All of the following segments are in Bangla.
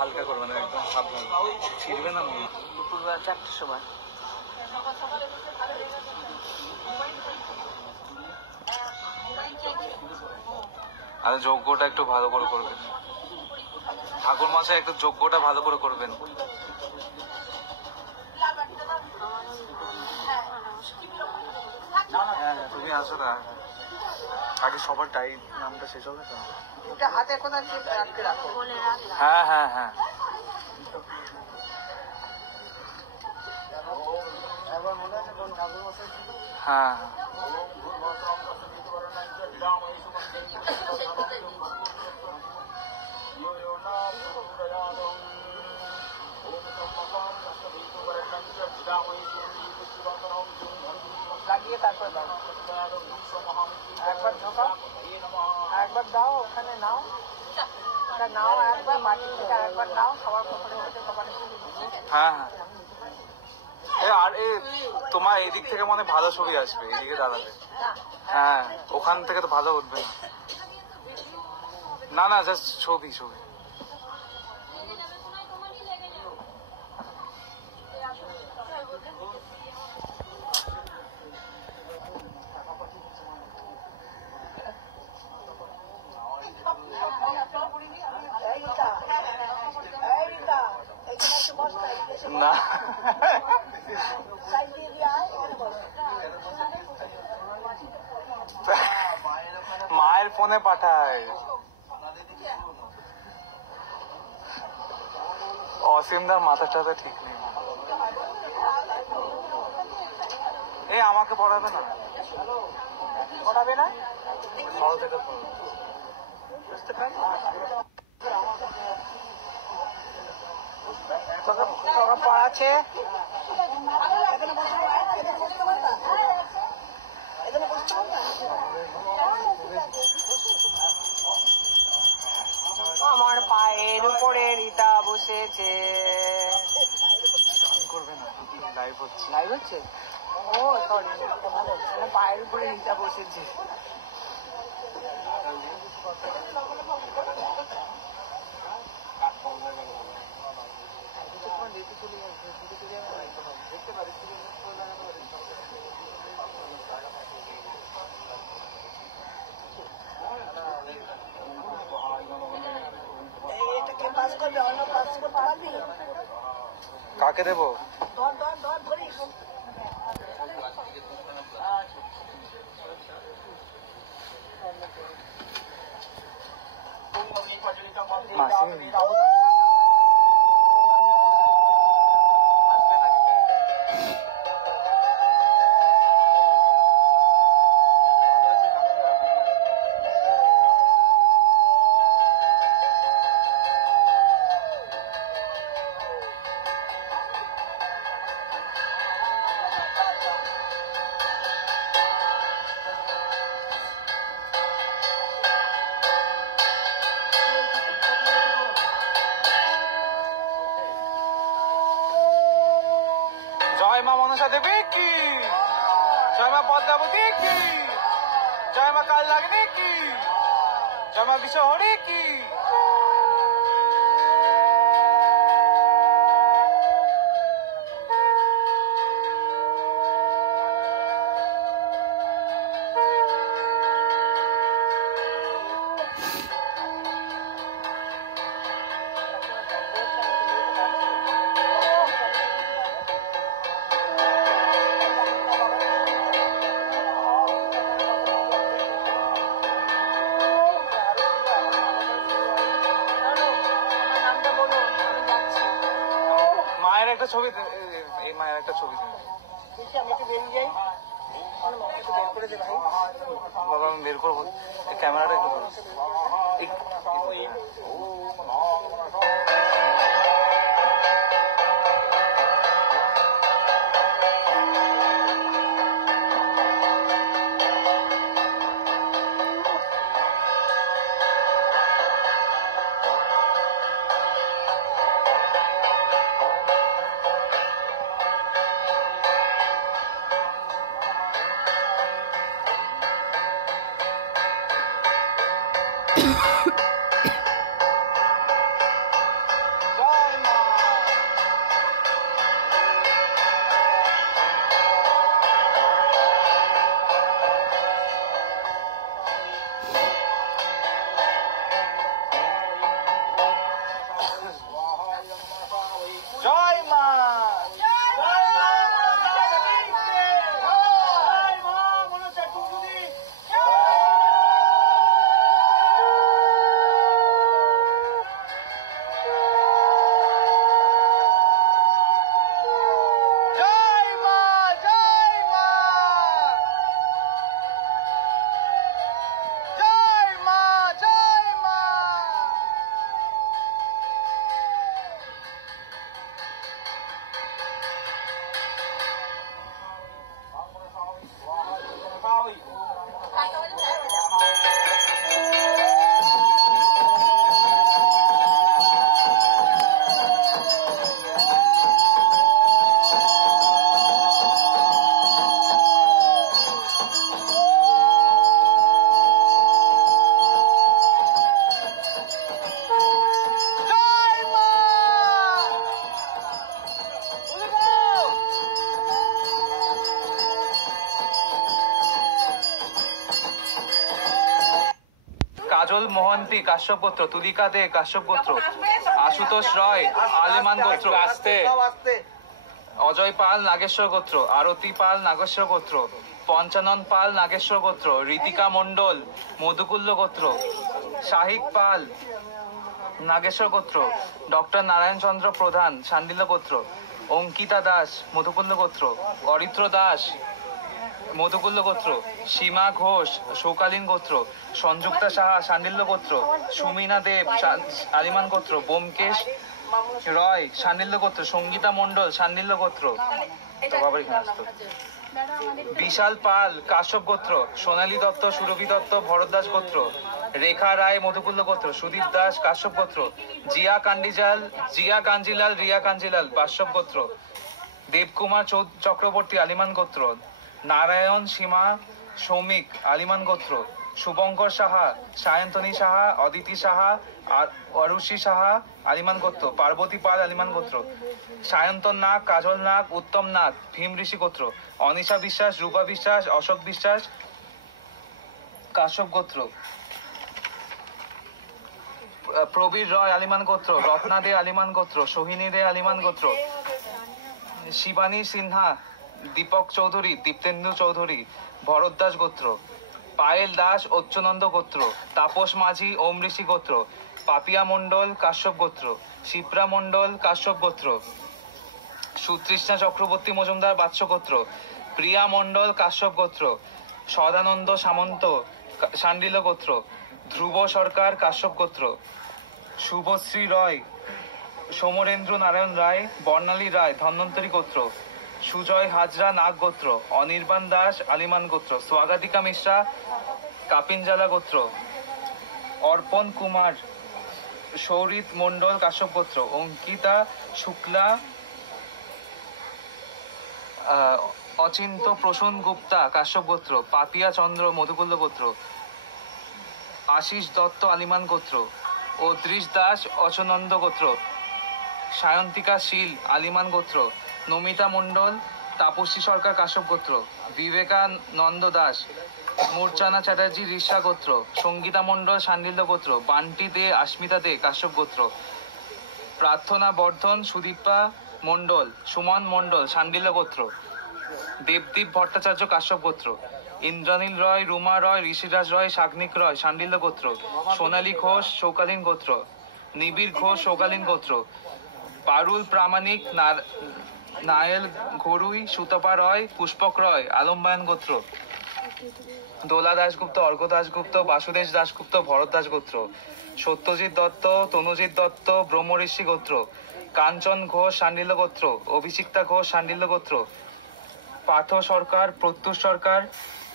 হালকা করবে না, একদম সাবধান, ছিড়বে না। দুপুরবেলা 4টার সময়। আর যজ্ঞটা একটু ভালো করে করবেন ঠাকুর মশাই, একটু যজ্ঞটা ভালো করে করবেন। হ্যাঁ তুমি আসো না, আগে সবার টাইম নামটা শেষ হবে তো। হাতে কোথায় রাখতে রাখো। হ্যাঁ হ্যাঁ হ্যাঁ হ্যাঁ লাগিয়ে তারপর দাও, একবার ঢোকাও, একবার দাও, ওখানে নাও, নাও একবার মাটি থেকে একবার নাও, সবার কপালে হচ্ছে কপালে। হ্যাঁ হ্যাঁ আর তোমার এদিক থেকে মনে ভালো ছবি আসবে, এদিকে দাঁড়াবে। হ্যাঁ ওখান থেকে তো ভালো উঠবে না, না জাস্ট ছবি ছবি। না মায়ের ফোনে পাঠায়, অসীমদার মাথা টাথা ঠিক নেই। এই আমাকে পড়াবে না, পড়াবে না, সরো থেকে পড়ো। পড়াচ্ছে আমার পায়ের উপরে রীতা বসেছে। গান করবে না, লাইভ হচ্ছে। লাইভ হচ্ছে? ও সরি, পায়ের উপরে রীতা বসেছে। কাকে দেবো? মাসি জয় মা মনসা দেবী কি, জয় মা পদ্মাবতী কি, জয় মা কালনাগিনী কি, জয় মা বিশ্বহরি কি। মায়ের একটা ছবি, এই মায়ের একটা ছবি আমি একটু বেরিয়ে যাই, একটু বের করে দে ভাই। বাবা আমি বের করবো, ক্যামেরাটা একটু করো। জয় মা। জয় মা। জয় মা মনসা দেবীকে। জয় মা মনসা টুকুনি। জয় মা। জয় মা। জয় মা। জয় মা। জয় মা। বলে দাও। কাজল মোহন্তি কাশ্যপ গোত্র, তুলিকা দে কাশ্যপ গোত্র, আশুতোষ রয় আলিমান গোত্র, অজয় পাল নাগেশ্বর গোত্র, আরতি পাল নাগেশ্বর গোত্র, পঞ্চানন পাল নাগেশ্বর গোত্র, ঋতিকা মণ্ডল মধুকুল্ল গোত্র, শাহিক পাল নাগেশ্বর গোত্র, ডক্টর নারায়ণ চন্দ্র প্রধান শান্ডিল্য গোত্র, অঙ্কিতা দাস মধুকুল্ল গোত্র, অরিত্র দাস মধুকুল্ল গোত্র, সীমা ঘোষ শৌকালীন গোত্র, সংযুক্তা সাহা শান্ডিল্য গোত্র, সুমিনা দেব আলিমান গোত্র, বোমকেশ রয় শান্ডিল্য গোত্র, সঙ্গীতা মণ্ডল শান্ডিল্য গোত্র, তো বাবার এখানে আসতো। বিশাল পাল কাশ্যপ গোত্র, সোনালী দত্ত সুরভি দত্ত ভরদ্বাস গোত্র, রেখা রায় মধুকুল্ল গোত্র, সুদীপ দাস কাশ্যপ গোত্র, জিয়া কাঞ্জিলাল রিয়া কাঞ্জিলাল বাশ্যপ গোত্র, দেবকুমার চক্রবর্তী আলিমান গোত্র, নারায়ণ সীমা সৌমিক আলিমান গোত্র, শুভঙ্কর সাহা সায়ন্তনী সাহা অদিতি সাহা অরুষি সাহা আলিমান গোত্র, পার্বতী পাল আলিমান গোত্র, সায়ন্তন নাগ কাজল নাগ উত্তম নাগ ভীম ঋষি গোত্র, অনিশা বিশ্বাস রূপা বিশ্বাস অশোক বিশ্বাস কাশ্যপ গোত্র, প্রবীর রয় আলিমান গোত্র, রত্না দে আলিমান গোত্র, সোহিনী দে আলিমান গোত্র, শিবানী সিনহা দীপক চৌধুরী দীপ্তেন্দু চৌধুরী ভরদ্বাস গোত্র, পায়েল দাস অচ্যুনন্দ গোত্র, তাপস মাঝি ওম ঋষি গোত্র, পাপিয়া মণ্ডল কাশ্যপ গোত্র, শিপ্রা মণ্ডল কাশ্যপ গোত্র, সুতৃষ্ণা চক্রবর্তী মজুমদার বাৎস গোত্র, প্রিয়া মণ্ডল কাশ্যপ গোত্র, সদানন্দ সামন্ত শান্ডিল্য গোত্র, ধ্রুব সরকার কাশ্যপ গোত্র, শুভশ্রী রয় সমরেন্দ্র নারায়ণ রায় বর্ণালী রায় ধন্বন্তরী গোত্র, সুজয় হাজরা নাগ গোত্র, অনির্বাণ দাস আলিমান গোত্র, স্বাগতিকা মিশ্রা কাপিনজালা গোত্র, অর্পণ কুমার সৌরিত মণ্ডল কাশ্যপ গোত্র, অঙ্কিতা শুক্লা অচিন্ত প্রসূন গুপ্তা কাশ্যপ গোত্র, পাপিয়া চন্দ্র মধুকুল্ল গোত্র, আশিস দত্ত আলিমান গোত্র, অদৃশ দাস অচনন্দ গোত্র, সায়ন্তিকা শীল আলিমান গোত্র, নমিতা মণ্ডল তাপসী সরকার কাশ্যপ গোত্র, বিবেকানন্দ দাস মূর্ছানা চ্যাটার্জি ঋষা গোত্র, সঙ্গীতা মণ্ডল শান্ডিল্য গোত্র, বান্টি দে আস্মিতা দে কাশ্যপ গোত্র, প্রার্থনা বর্ধন সুদীপা মণ্ডল সুমন মণ্ডল শান্ডিল্য গোত্র, দেবদীপ ভট্টাচার্য কাশ্যপ গোত্র, ইন্দ্রনীল রয় রুমা রয় ঋষিরাজ রয় শাগ্নিক রয় শান্ডিল্য গোত্র, সোনালী ঘোষ শৌকালীন গোত্র, নিবিড় ঘোষ শৌকালীন গোত্র, পারুল প্রামাণিক নায়েল ঘরুই সুতপা রয় পুষ্পক রয় আলম্বায়ন গোত্র, দোলা দাশগুপ্ত অর্ঘ্য দাশগুপ্ত বাসুদেশ দাশগুপ্ত ভরত দাশগোত্র, সত্যজিৎ দত্ত তনুজিৎ দত্ত ব্রহ্মঋষি গোত্র, কাঞ্চন ঘোষ শান্ডিল্য গোত্র, অভিষিক্তা ঘোষ শান্ডিল্য গোত্র, পার্থ সরকার প্রত্যুষ সরকার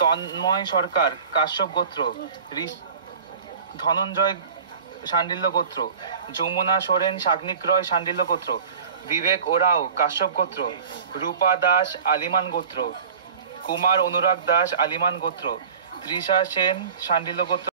তন্ময় সরকার কাশ্যপ গোত্র, ধনঞ্জয় শান্ডিল্য গোত্র, যমুনা সোরেন শাগ্নিক রয় শান্ডিল্য গোত্র, বিবেক ওরাও কাশ্যপ গোত্র, রূপা দাস আলিমান গোত্র, কুমার অনুরাগ দাস আলিমান গোত্র, তৃষা সেন শান্ডিল্য গোত্র।